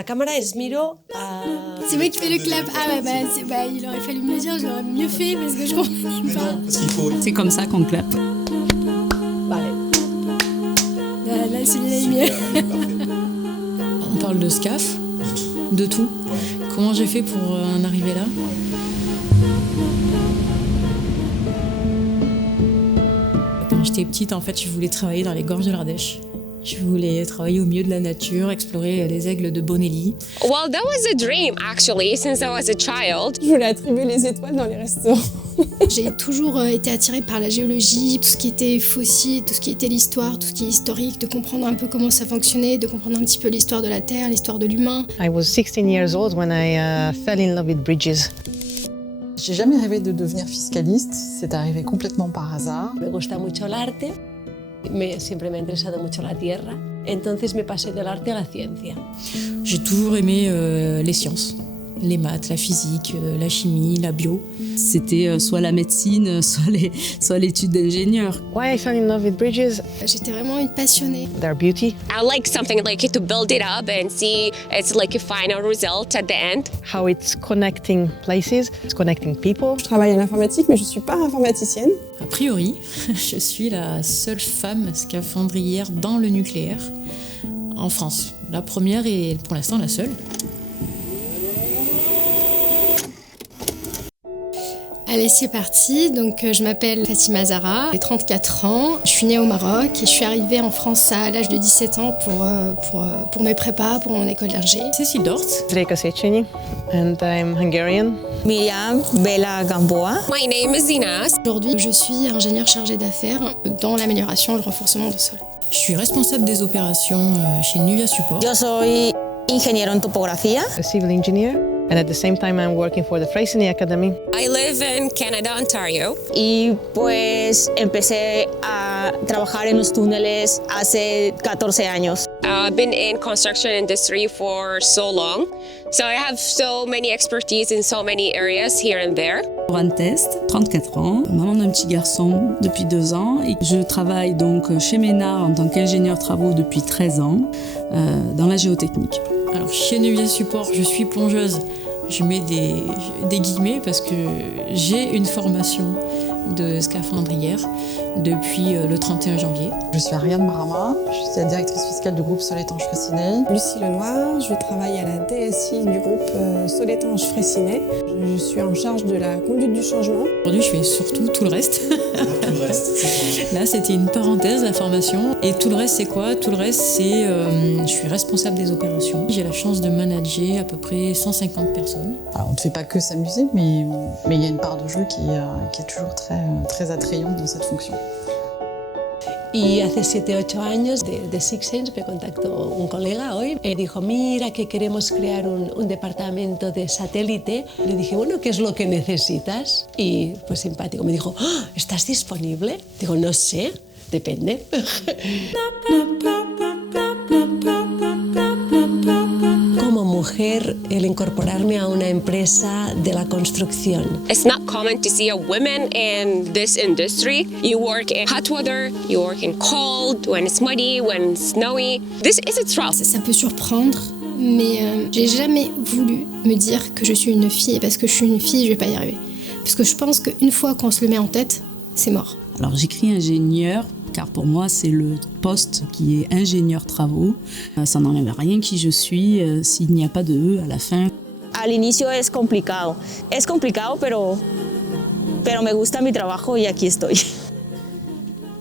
La caméra es miro à... C'est moi qui fais le clap. Ah il aurait fallu me le dire, j'aurais mieux fait parce que je comprenais pas. C'est comme ça qu'on clappe. Vale. Là celui-là est mieux. On parle de SCAF, de tout. Comment j'ai fait pour en arriver là ? Quand j'étais petite, en fait, je voulais travailler dans les gorges de l'Ardèche. Je voulais travailler au milieu de la nature, explorer les aigles de Bonelli. Well, that was a dream, actually, since I was a child. Je voulais attribuer les étoiles dans les restaurants. J'ai toujours été attirée par la géologie, tout ce qui était fossile, tout ce qui était l'histoire, tout ce qui est historique, de comprendre un peu comment ça fonctionnait, de comprendre un petit peu l'histoire de la Terre, l'histoire de l'humain. I was 16 years old when I fell in love with bridges. J'ai jamais rêvé de devenir fiscaliste, c'est arrivé complètement par hasard. Me gusta mucho el arte, siempre me ha interesado mucho la tierra, entonces me pasé del arte a la ciencia. J'ai toujours aimé les sciences, les maths, la physique, la chimie, la bio. C'était soit la médecine, soit l'étude d'ingénieur. Why I fell in love with bridges? J'étais vraiment une passionnée. Their beauty. I like something like to build it up and see it's like a final result at the end. How it's connecting places, it's connecting people. Je travaille à l'informatique, mais je ne suis pas informaticienne. A priori, je suis la seule femme scaphandrière dans le nucléaire en France. La première et pour l'instant la seule. Allez, c'est parti. Donc, je m'appelle Fatima Zahra, j'ai 34 ans. Je suis née au Maroc et je suis arrivée en France à l'âge de 17 ans pour mes prépas, pour mon école d'ingé. Cécile Dort. Zreka Seceni, and I'm Hungarian. Miriam Bella Gamboa. My name is Inas. Aujourd'hui, je suis ingénieure chargée d'affaires dans l'amélioration et le renforcement de sol. Je suis responsable des opérations chez Nuvia Support. Yo soy ingeniero en topografía. A civil engineer. And at the same time, I'm working for the Freycinet Academy. I live in Canada, Ontario. Y pues empecé a trabajar en los túneles hace 14 años. I've been in construction industry for so long, so I have so many expertise in so many areas here and there. Laurent Test, 34 ans, maman d'un petit garçon depuis 2 ans et je travaille donc chez Ménard en tant qu'ingénieur travaux depuis 13 ans dans la géotechnique. Alors chez Nuvia Support, je suis plongeuse. Je mets des guillemets parce que j'ai une formation de scaphandrière depuis le 31 janvier. Je suis Ariane Marama, je suis la directrice fiscale du groupe Soletanche Freycinet. Lucie Lenoir, je travaille à la DSI du groupe Soletanche Freycinet. Je suis en charge de la conduite du changement. Aujourd'hui, je fais surtout tout le reste. Tout le reste, c'est quoi ? Là, c'était une parenthèse, la formation. Et tout le reste, c'est quoi ? Tout le reste, c'est... je suis responsable des opérations. J'ai la chance de manager à peu près 150 personnes. Alors, on ne fait pas que s'amuser, mais il y a une part de jeu qui est toujours très attrayante dans cette fonction. Y hace 7-8 años de Six Sense me contactó un colega hoy y dijo, mira que queremos crear un departamento de satélite. Le dije, bueno, ¿qué es lo que necesitas? Y pues simpático, me dijo, oh, ¿estás disponible? Digo, no sé, depende. Como mujer, el incorporarme a una empresa de la construcción. It's not common to see a woman in this industry. You work in hot weather, you work in cold, when it's muddy, when it's snowy. This is a trust. Ça peut surprendre, mais j'ai jamais voulu me dire que je suis une fille et parce que je suis une fille, je vais pas y arriver. Parce que je pense qu'une fois qu'on se le met en tête, c'est mort. Alors j'écris ingénieur, car pour moi c'est le poste qui est ingénieur travaux. Ça n'enlève rien qui je suis s'il n'y a pas de E à la fin. Al inicio es complicado. Es complicado, pero me gusta mi trabajo y aquí estoy.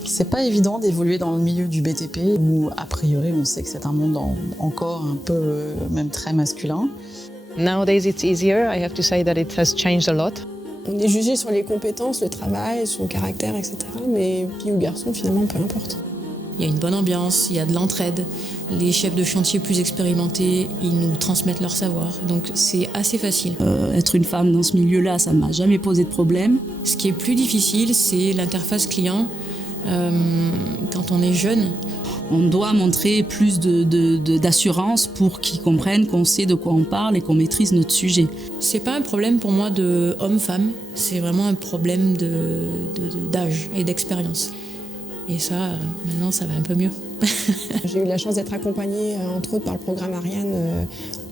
C'est pas évident d'évoluer dans le milieu du BTP où a priori on sait que c'est un monde encore un peu, même très masculin. Nowadays, it's easier. I have to say that it has changed a lot. On est jugé sur les compétences, le travail, son caractère, etc. Mais fille ou garçon, finalement, peu importe. Il y a une bonne ambiance, il y a de l'entraide. Les chefs de chantier plus expérimentés, ils nous transmettent leur savoir. Donc c'est assez facile. Être une femme dans ce milieu-là, ça ne m'a jamais posé de problème. Ce qui est plus difficile, c'est l'interface client. Quand on est jeune, on doit montrer plus d'assurance pour qu'ils comprennent qu'on sait de quoi on parle et qu'on maîtrise notre sujet. C'est pas un problème pour moi de homme-femme, c'est vraiment un problème d'âge et d'expérience. Et ça, maintenant, ça va un peu mieux. J'ai eu la chance d'être accompagnée, entre autres, par le programme Ariane,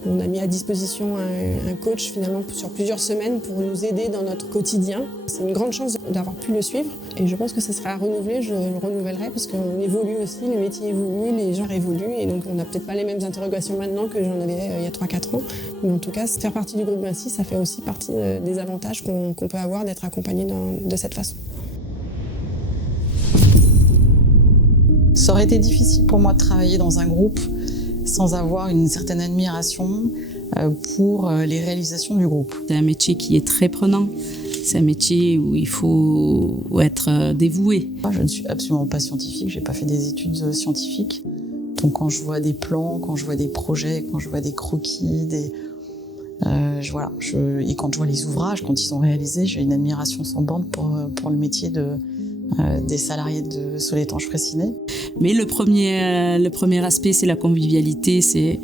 On a mis à disposition un coach finalement sur plusieurs semaines pour nous aider dans notre quotidien. C'est une grande chance d'avoir pu le suivre et je pense que ça sera à renouveler, je le renouvellerai parce qu'on évolue aussi, le métier évolue, les gens évoluent et donc on n'a peut-être pas les mêmes interrogations maintenant que j'en avais il y a 3-4 ans. Mais en tout cas, faire partie du groupe Vinci, ça fait aussi partie des avantages qu'on peut avoir d'être accompagné de cette façon. Ça aurait été difficile pour moi de travailler dans un groupe sans avoir une certaine admiration pour les réalisations du groupe. C'est un métier qui est très prenant. C'est un métier où il faut être dévoué. Je ne suis absolument pas scientifique, je n'ai pas fait des études scientifiques. Donc quand je vois des plans, quand je vois des projets, quand je vois des croquis, et quand je vois les ouvrages, quand ils sont réalisés, j'ai une admiration sans borne pour le métier des salariés de Soletanche Fraissinet. Mais le premier aspect, c'est la convivialité, c'est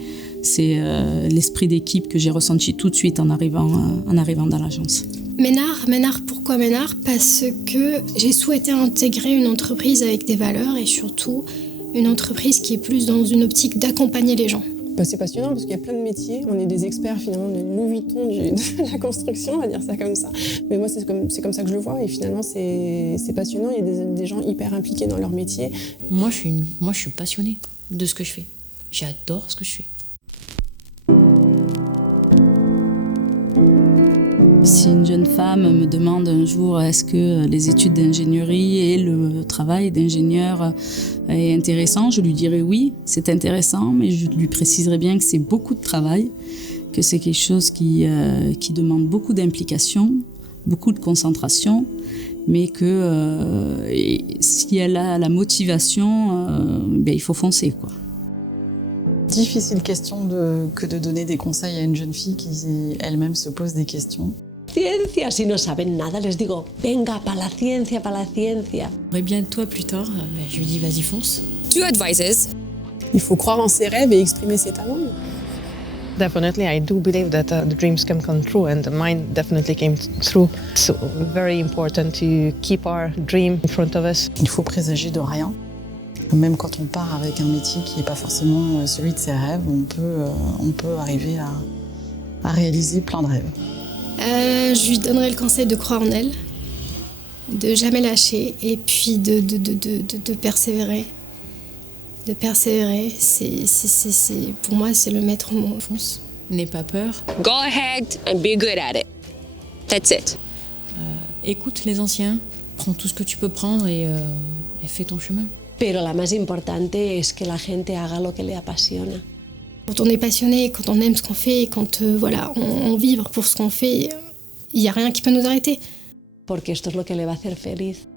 l'esprit d'équipe que j'ai ressenti tout de suite en arrivant dans l'agence. Ménard, pourquoi Ménard? Parce que j'ai souhaité intégrer une entreprise avec des valeurs et surtout une entreprise qui est plus dans une optique d'accompagner les gens. C'est passionnant parce qu'il y a plein de métiers. On est des experts finalement de Louis Vuitton de la construction, on va dire ça comme ça. Mais moi, c'est comme ça que je le vois et finalement, c'est passionnant. Il y a des gens hyper impliqués dans leur métier. Moi, je suis passionnée de ce que je fais. J'adore ce que je fais. Si une jeune femme me demande un jour est-ce que les études d'ingénierie et le travail d'ingénieur est intéressant, je lui dirai oui, c'est intéressant, mais je lui préciserai bien que c'est beaucoup de travail, que c'est quelque chose qui demande beaucoup d'implication, beaucoup de concentration, mais que si elle a la motivation, il faut foncer, quoi. Difficile question que de donner des conseils à une jeune fille qui elle-même se pose des questions. Ciencia, si no saben nada, les digo, venga, para la ciencia, para la ciencia. Et bien toi plus tard, je lui dis vas-y fonce. 2 advices. Il faut croire en ses rêves et exprimer ses talents. Definitely, I do believe that the dreams can come true, and mine definitely came through. It's very important to keep our dream in front of us. Il faut présager de rien. Même quand on part avec un métier qui n'est pas forcément celui de ses rêves, on peut arriver à réaliser plein de rêves. Je lui donnerais le conseil de croire en elle, de jamais lâcher et puis de persévérer. De persévérer, pour moi, c'est le maître mot. Fonce, n'aie pas peur. Go ahead and be good at it. That's it. Écoute les anciens, prends tout ce que tu peux prendre et fais ton chemin. Pero la más importante es que la gente haga lo que le apasiona. Quand on est passionné, quand on aime ce qu'on fait, quand on vibre pour ce qu'on fait, il n'y a rien qui peut nous arrêter. Porque esto es lo que le va a hacer feliz.